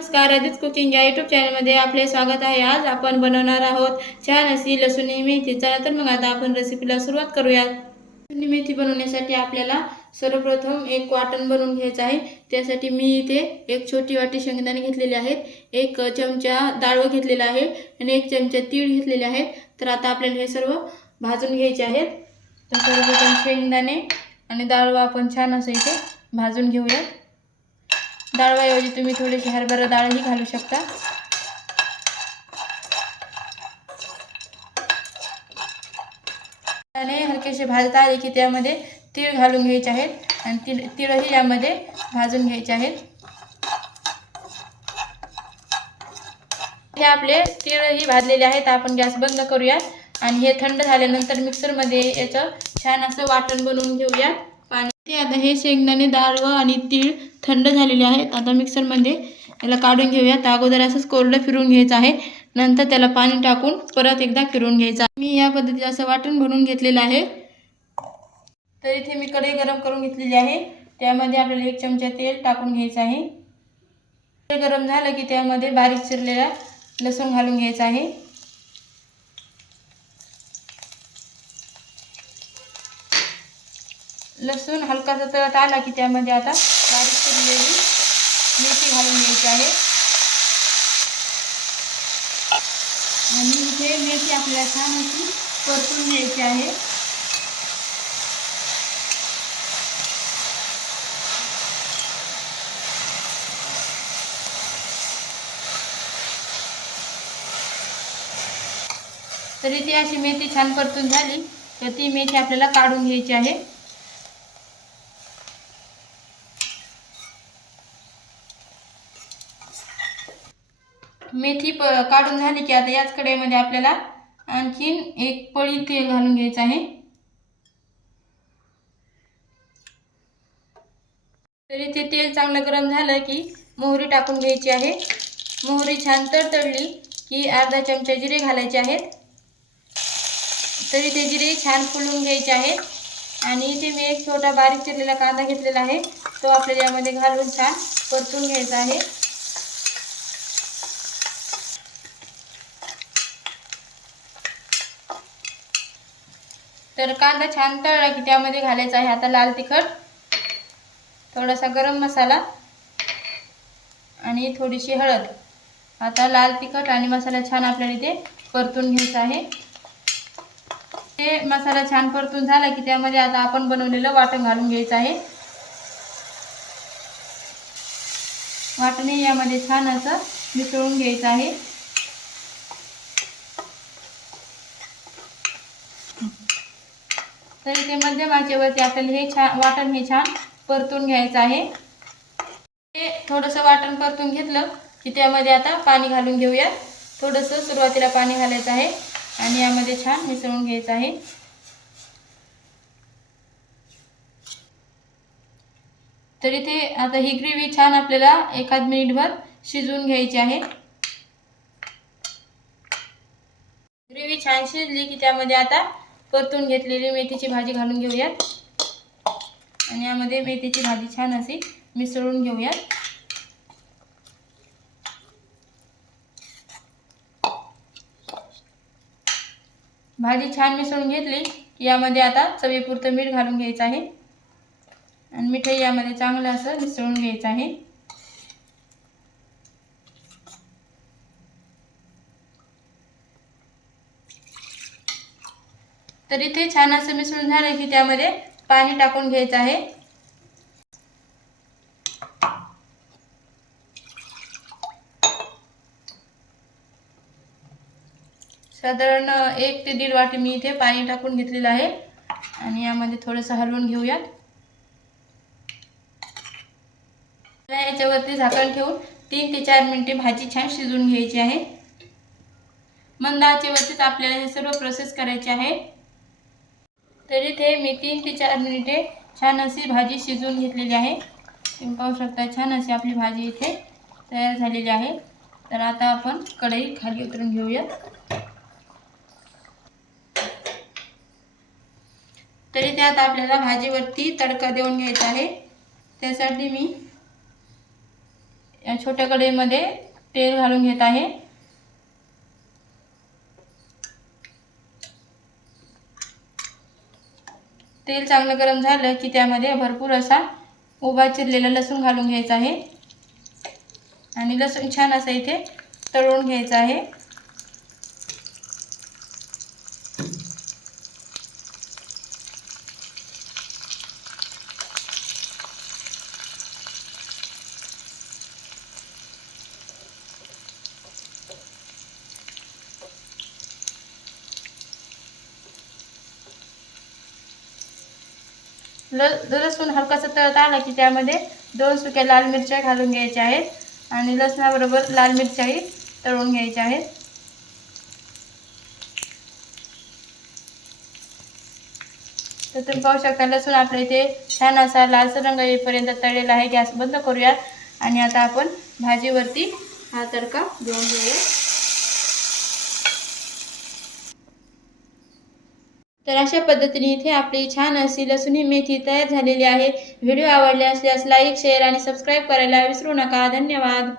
नमस्कार, आदित्य कुकिंग या यूट्यूब चॅनलमध्ये आपले स्वागत आहे। आज आपण बनवणार आहोत छान अशी लसूणी मेथी। चला तर मग आता आपण रेसिपीला सुरुवात करूया। लसूणी मेथी बनवण्यासाठी आपल्याला सर्वप्रथम एक वाटण बनवून घ्यायचं आहे। त्यासाठी मी इथे एक छोटी वाटी शेंगदाणे घेतलेले आहेत, एक चमचा डाळ घेतलेला आहे आणि एक चमचा तीळ घेतलेले आहेत। तर आता आपल्याला हे सर्व भाजून घ्यायचे आहेत। तर सर्वप्रथम शेंगदाणे आणि डाळ आपण छान असं इथे भाजून घेऊया। डाळवाऐवजी तुम्ही थोडीशी हरभरा डाळही घालू शकता। आणि हलकेसे भाजता आले की त्यामध्ये तीळ घालून घ्यायचे आहेत आणि तीळही यामध्ये भाजून घ्यायचे आहेत। हे आपले तीळही भाजलेले आहेत। आपण गॅस बंद करूया आणि हे थंड झाल्यानंतर मिक्सरमध्ये याचं छान असं वाटण बनवून घेऊया। आता हे शेंगदाणे डाळ आणि तीळ थंड झालेले आहेत। आता मिक्सरमध्ये याला काढून घेऊया। अगोदर असंच कोरडं फिरवून घ्यायचं आहे, नंतर त्याला पाणी टाकून परत एकदा फिरवून घ्यायचं। मी या पद्धतीने असं वाटण बनवून घेतलेलं आहे। तर इथे मी कढई गरम करून घेतलेली आहे। त्यामध्ये आपल्याला एक चमचा तेल टाकून घ्यायचं आहे। तेल गरम झालं की त्यामध्ये बारीक चिरलेला लसूण घालून घ्यायचा आहे। लसूण हलकासा तळत आला की त्यामध्ये आता बारीक चिरलेली मेथी घालून घ्यायची आहे आणि इथे मेथी आपल्याला छान अशी परतून घ्यायची आहे। तरी ती अशी मेथी छान परतून झाली तर ती मेथी आपल्याला काढून घ्यायची आहे। मेथी काढून झाली की आता याच कढईमध्ये आपल्याला आणखीन एक पळी तेल घालून घ्यायचं आहे। तरी ते तेल चांगलं गरम झालं की मोहरी टाकून घ्यायची आहे। मोहरी छान तडतडली की अर्धा चमचा जिरे घालायचे आहेत। तरी ते जिरे छान फुलून घ्यायचे आहेत आणि इथे मी एक छोटा बारीक चिरलेला कांदा घेतलेला आहे, तो आपल्याला यामध्ये घालून छान परतून घ्यायचा आहे। तर कांदा छान तळला की त्यामध्ये घालायचा आहे आता लाल तिखट, थोडासा गरम मसाला आणि थोडीशी हळद। आता लाल तिखट आणि मसाला छान आपल्याला इथे परतून घ्यायचा आहे। हे मसाला छान परतून झाला की त्यामध्ये आता आपण बनवलेलं वाटण घालून घ्यायचं आहे। वाटण यामध्ये छान असं मिसळून घ्यायचं आहे। तरी ते मध्यम आचेवरती आपल्याला हे वाटण छान परतून घ्यायचं आहे। हे थोडंसं वाटण परतून घेतलं की त्यामध्ये आता पाणी घालून घेऊया। थोडंसं सुरुवातीला पाणी घालायचं आहे आणि यामध्ये छान मिसळून घ्यायचं आहे। तरी ते आता ही ग्रेव्ही छान आपल्याला एखाद मिनिटभर शिजवून घ्यायची आहे। ग्रेव्ही छान शिजली की त्यामध्ये आता परतून घेतलेली मेथीची भाजी घालून घेऊयात आणि यामध्ये मेथीची भाजी छान अशी मिसळून घेऊयात। भाजी छान मिसळून घेतली की यामध्ये आता चवीपुरतं मीठ घालून घ्यायचं आहे आणि मीठही यामध्ये चांगलं असं मिसळून घ्यायचं आहे। तरी ते छान असं मिसळून झालं की त्यामध्ये पाणी टाकून घ्यायचं आहे। साधारण 1 ते 1.5 वाटी मी इथे पाणी टाकून घेतलेलं आहे आणि यामध्ये थोडंसं हलवून घेऊयात। याच्यावरती झाकण ठेवून 3 ते 4 मिनिटे भाजी छान शिजवून घ्यायची आहे। मंद आचेवरतीच आपल्याला हे सर्व प्रोसेस करायचे आहे। तरी ते मी 3 ते 4 मिनिटे छान अशी भाजी शिजवून घेतलेली आहे। तुम्ही पाहू शकता छान अशी आपली भाजी इथे तयार झालेली आहे। तर आता आपण कढई खाली उतरून घेऊया। तरी त्यात आपल्याला भाजीवरती तडका देऊन घ्यायचा आहे। त्यासाठी मी छोट्या कढईमध्ये तेल घालून घेत आहे. तेल चांगलं गरम झालं की त्यामध्ये भरपूर असा उभा चिरलेला लसूण घालून घ्यायचा आहे आणि लसूण छान असं इथे तळून घ्यायचं आहे. लसूण हलकासा तळत आला की त्यामध्ये 2 सुक्या लाल मिरच्या घालून घ्यायच्या आहेत आणि लसणाबरोबर लाल मिरच्याही तळून घ्यायच्या आहेत. तर तुम्ही पाहू शकता लसूण आपल्या इथे छान असा लालसर रंग येईपर्यंत तळलेला आहे. गॅस बंद करूयात आणि आता आपण भाजीवरती हा तडका देऊन घेऊया. तर अशा पद्धतीने इथे आपली छान अशी लसूणी मेथी तयार झालेली आहे. व्हिडिओ आवडले असल्यास लाईक, शेअर आणि सबस्क्राईब करायला विसरू नका. धन्यवाद.